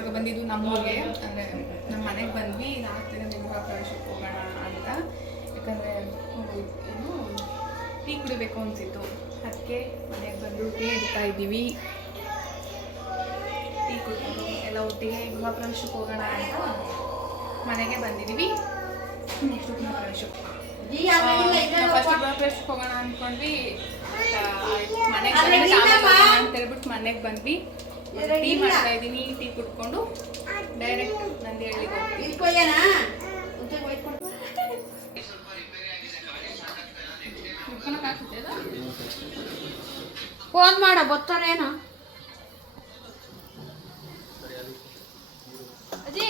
ಇವಾಗ ಬಂದಿದ್ದು ನಮ್ಮೂರಿಗೆ, ಅಂದರೆ ನಮ್ಮ ಮನೆಗೆ ಬಂದ್ವಿ. ರಾತ್ರಿ ಗೃಹ ಪ್ರವೇಶಕ್ಕೆ ಹೋಗೋಣ ಅಂತ. ಯಾಕಂದರೆ ಏನು ಟೀ ಕುಡಿಬೇಕು ಅನಿಸಿತ್ತು. ಅದಕ್ಕೆ ಮನೆಗೆ ಬಂದು ಟೀ ಇಡ್ತಾ ಇದ್ದೀವಿ. ಟೀ ಕುಡಿದು ಎಲ್ಲ ಒಟ್ಟಿಗೆ ಗೃಹ ಪ್ರವೇಶಕ್ಕೆ ಹೋಗೋಣ ಅಂತ ಮನೆಗೆ ಬಂದಿದ್ದೀವಿ. ನೆಕ್ಸ್ಟ್ ಗೃಹ ಪ್ರವೇಶಕ್ಕೆ ಫಸ್ಟ್ ಗೃಹ ಪ್ರವೇಶಕ್ಕೆ ಹೋಗೋಣ ಅಂದ್ಕೊಂಡ್ವಿ. ಮನೆಗೆ ಅಂತೇಳ್ಬಿಟ್ಟು ಮನೆಗೆ ಬಂದ್ವಿ. ಟೀ ಮಾಡ್ತಾ ಇದ್ದೀನಿ. ಟೀ ಕುಡ್ಕೊಂಡು ಡೈರೆಕ್ಟ್ ನಂದಿಹಳ್ಳಿಗೆ ಹೋಗ್ತೀವಿ. ಫೋನ್ ಮಾಡ ಬರ್ತಾರೇನೋ. ಅಜ್ಜಿ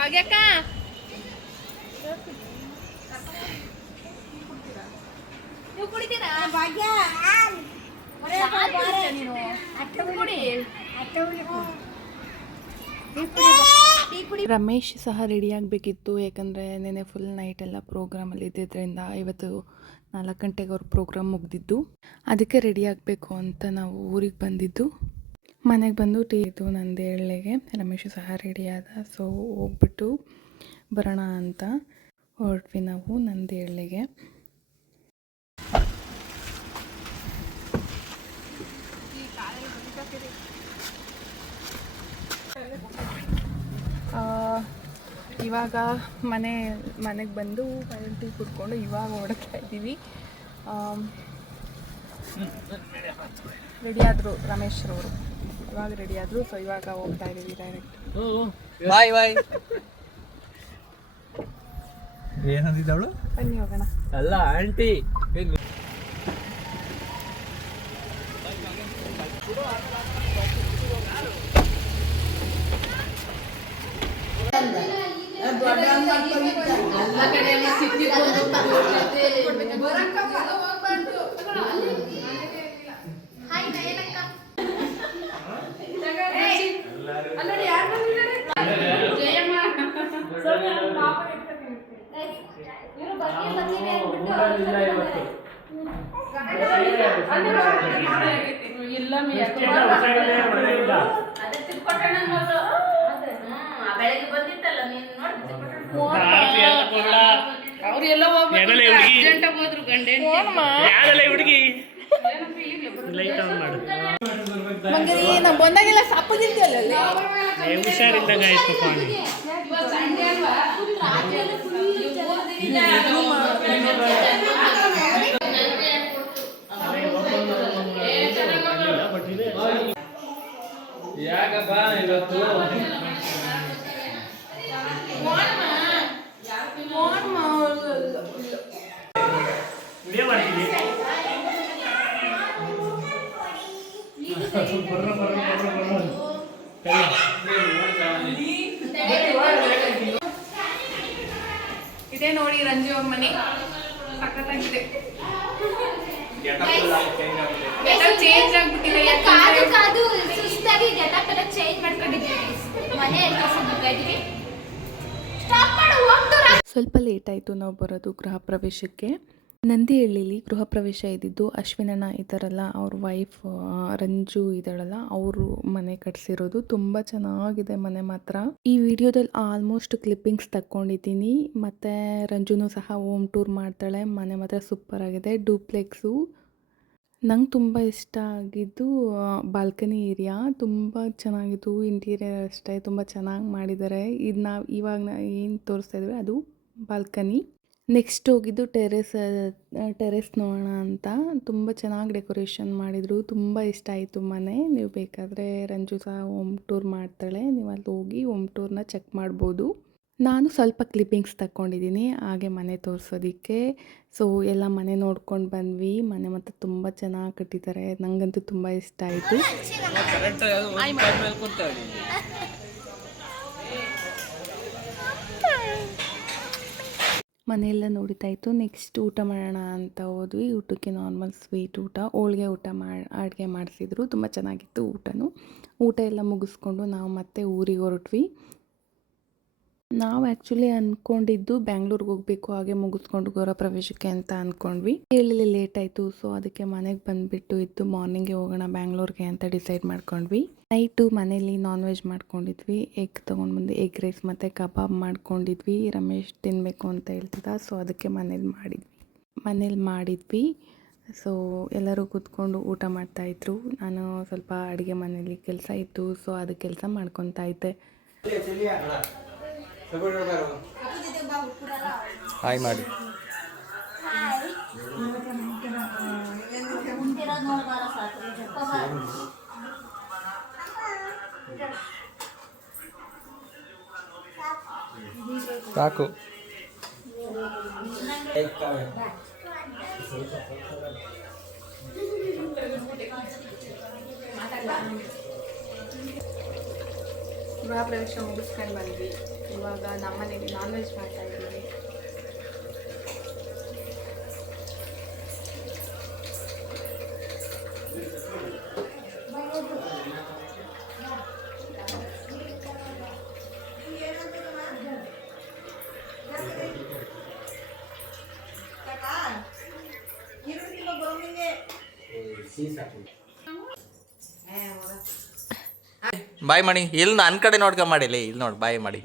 ಭಾಗ್ಯಕ್ಕ ನೀವು ಕುಡಿತೀರಾ? ಭಾಗ್ಯ ರಮೇಶ್ ಸಹ ರೆಡಿ ಆಗಬೇಕಿತ್ತು. ಯಾಕಂದರೆ ನೆನೆ ಫುಲ್ ನೈಟೆಲ್ಲ ಪ್ರೋಗ್ರಾಮಲ್ಲಿ ಇದ್ದಿದ್ದರಿಂದ ಇವತ್ತು 4 ಗಂಟೆಗೆ ಅವ್ರ ಪ್ರೋಗ್ರಾಮ್ ಮುಗ್ದಿದ್ದು. ಅದಕ್ಕೆ ರೆಡಿ ಆಗಬೇಕು ಅಂತ ನಾವು ಊರಿಗೆ ಬಂದಿದ್ದು. ಮನೆಗೆ ಬಂದು ಟೀ ಇತ್ತು ನಂದಿಹಳ್ಳಿಗೆ. ರಮೇಶ್ ಸಹ ರೆಡಿ ಆದ. ಸೊ ಹೋಗ್ಬಿಟ್ಟು ಬರೋಣ ಅಂತ ಹೊರಟ್ವಿ ನಾವು ನಂದಿಹಳ್ಳಿಗೆ. ಇವಾಗ ಮನೆಗೆ ಬಂದು ಟೀ ಕುಡ್ಕೊಂಡು ಇವಾಗ ಓಡ್ತಾ ಇದ್ದೀವಿ. ರೆಡಿ ಆದರು ರಮೇಶ್ರವರು, ಇವಾಗ ರೆಡಿ ಆದರು. ಸೊ ಇವಾಗ ಹೋಗ್ತಾ ಇದ್ದೀವಿ ಡೈರೆಕ್ಟ್. ಬಾಯ್ ಬಾಯ್. ಏನಂದಿದ್ದವಳು? ಬನ್ನಿ ಹೋಗೋಣ. ಅಲ್ಲ ಆಂಟಿ ಬೆಳಗ್ಗೆ ಬಂದಿತ್ತಲ್ಲ ನೀನು ಅವ್ರೆಲ್ಲ ಹೋದ್ರು ಗಂಡೆ ಹುಡುಗಿ ಲೈಟ್ ಆನ್ ಮಾಡು. ನಾವು ಬಂದಾಗೆಲ್ಲ ಸಪ್ಪಗಿದ್ದಲ್ಲ. ಹುಷಾರಿದ್ದಾಗ ಆಯ್ತು ಪಾಣಿ. ಯಾಕಪ್ಪ ಇವತ್ತು ಇದೇ ನೋಡಿ ರಂಜು ಅವ್ರ ಮನೆ ಸಖತ್ತಾಗಿದೆ. ಚೇಂಜ್ ಆಗ್ಬಿಟ್ಟಿದೆ. ಸುಸ್ತಾಗಿ ಗೆಟಪ್ ಎಲ್ಲ ಚೇಂಜ್ ಮಾಡ್ಕೊಂಡಿದ್ದೀವಿ. ಮನೆ ಸ್ವಲ್ಪ ಲೇಟ್ ಆಯಿತು ನಾವು ಬರೋದು ಗೃಹ ಪ್ರವೇಶಕ್ಕೆ. ನಂದಿಹಳ್ಳಿಲಿ ಗೃಹ ಪ್ರವೇಶ ಇದ್ದಿದ್ದು ಅಶ್ವಿನಣ್ಣ ಇದ್ದಾರಲ್ಲ, ಅವ್ರ ವೈಫ್ ರಂಜು ಇದ್ದಾಳಲ್ಲ, ಅವರು ಮನೆ ಕಟ್ಸಿರೋದು. ತುಂಬ ಚೆನ್ನಾಗಿದೆ ಮನೆ ಮಾತ್ರ. ಈ ವಿಡಿಯೋದಲ್ಲಿ ಆಲ್ಮೋಸ್ಟ್ ಕ್ಲಿಪ್ಪಿಂಗ್ಸ್ ತಕ್ಕೊಂಡಿದ್ದೀನಿ. ಮತ್ತು ರಂಜುನೂ ಸಹ ಹೋಮ್ ಟೂರ್ ಮಾಡ್ತಾಳೆ. ಮನೆ ಮಾತ್ರ ಸೂಪರ್ ಆಗಿದೆ. ಡೂಪ್ಲೆಕ್ಸು. ನಂಗೆ ತುಂಬ ಇಷ್ಟ ಆಗಿದ್ದು ಬಾಲ್ಕನಿ ಏರಿಯಾ ತುಂಬ ಚೆನ್ನಾಗಿತ್ತು. ಇಂಟೀರಿಯರ್ ಅಷ್ಟೇ ತುಂಬ ಚೆನ್ನಾಗಿ ಮಾಡಿದ್ದಾರೆ. ಇದು ನಾವು ಇವಾಗ ಏನು ತೋರಿಸ್ತಾ ಇದ್ದೀವಿ ಅದು ಬಾಲ್ಕನಿ. ನೆಕ್ಸ್ಟ್ ಹೋಗಿದ್ದು ಟೆರೆಸ್ ನೋಡೋಣ ಅಂತ. ತುಂಬ ಚೆನ್ನಾಗಿ ಡೆಕೋರೇಷನ್ ಮಾಡಿದರು. ತುಂಬ ಇಷ್ಟ ಆಯಿತು ಮನೆ. ನೀವು ಬೇಕಾದರೆ ರಂಜು ಸಹ ಹೋಮ್ ಟೂರ್ ಮಾಡ್ತಾಳೆ, ನೀವು ಅಲ್ಲಿ ಹೋಗಿ ಹೋಮ್ ಟೂರ್ನ ಚೆಕ್ ಮಾಡ್ಬೋದು. ನಾನು ಸ್ವಲ್ಪ ಕ್ಲಿಪ್ಪಿಂಗ್ಸ್ ತಗೊಂಡಿದ್ದೀನಿ ಹಾಗೆ ಮನೆ ತೋರಿಸೋದಕ್ಕೆ. ಸೊ ಎಲ್ಲ ಮನೆ ನೋಡ್ಕೊಂಡು ಬಂದ್ವಿ. ಮನೆ ಮತ್ತು ತುಂಬ ಚೆನ್ನಾಗಿ ಕಟ್ಟಿದ್ದಾರೆ. ನನಗಂತೂ ತುಂಬ ಇಷ್ಟ ಆಯಿತು. ಮನೆಯೆಲ್ಲ ನೋಡಿತಾ ಇತ್ತು. ನೆಕ್ಸ್ಟ್ ಊಟ ಮಾಡೋಣ ಅಂತ ಹೋದ್ವಿ. ಊಟಕ್ಕೆ ನಾರ್ಮಲ್ ಸ್ವೀಟ್ ಊಟ, ಹೋಳಿಗೆ ಊಟ ಅಡುಗೆ ಮಾಡಿಸಿದ್ರು. ತುಂಬ ಚೆನ್ನಾಗಿತ್ತು ಊಟನೂ. ಊಟ ಎಲ್ಲ ಮುಗಿಸ್ಕೊಂಡು ನಾವು ಮತ್ತೆ ಊರಿಗೆ ಹೊರಟ್ವಿ. ನಾವು ಆ್ಯಕ್ಚುಲಿ ಅಂದ್ಕೊಂಡಿದ್ದು ಬ್ಯಾಂಗ್ಳೂರ್ಗೆ ಹೋಗಬೇಕು, ಹಾಗೆ ಮುಗಿಸ್ಕೊಂಡು ಗೃಹ ಪ್ರವೇಶಕ್ಕೆ ಅಂತ ಅಂದ್ಕೊಂಡ್ವಿ. ಹೇಳಿ ಲೇಟ್ ಆಯಿತು, ಸೊ ಅದಕ್ಕೆ ಮನೆಗೆ ಬಂದುಬಿಟ್ಟು ಇದ್ದು ಮಾರ್ನಿಂಗೆ ಹೋಗೋಣ ಬ್ಯಾಂಗ್ಳೂರ್ಗೆ ಅಂತ ಡಿಸೈಡ್ ಮಾಡ್ಕೊಂಡ್ವಿ. ನೈಟು ಮನೇಲಿ ನಾನ್ ವೆಜ್ ಮಾಡ್ಕೊಂಡಿದ್ವಿ, ಎಗ್ ತೊಗೊಂಡು ಬಂದು ಎಗ್ ರೈಸ್ ಮತ್ತು ಕಬಾಬ್ ಮಾಡ್ಕೊಂಡಿದ್ವಿ. ರಮೇಶ್ ತಿನ್ನಬೇಕು ಅಂತ ಹೇಳ್ತಿದ್ದ, ಸೊ ಅದಕ್ಕೆ ಮನೇಲಿ ಮಾಡಿದ್ವಿ. ಸೊ ಎಲ್ಲರೂ ಕೂತ್ಕೊಂಡು ಊಟ ಮಾಡ್ತಾಯಿದ್ರು. ನಾನು ಸ್ವಲ್ಪ ಅಡುಗೆ ಮನೇಲಿ ಕೆಲಸ ಇತ್ತು, ಸೊ ಅದು ಕೆಲಸ ಮಾಡ್ಕೊತಾ ಇದ್ದೆ. ಹಾಯ್ ಮಾಡಿ. ಸಾಕು. ಗೃಹ ಪ್ರವೇಶ ಮುಗಿಸ್ಕೊಂಡು ಬಂದ್ವಿ. ಇವಾಗ ನಮ್ಮನೇಲಿ ನಾನ್ ವೆಜ್ ಮಾಡ್ತಾ ಇದ್ದೀವಿ. ಬಾಯ್ ಮಾಡಿ. ಇಲ್ಲಿ ನನ್ನ ಕಡೆ ನೋಡ್ಕೊಂಡ್ ಮಾಡಿಲ್ಲ, ಇಲ್ಲಿ ನೋಡಿ ಬಾಯ್ ಮಾಡಿ.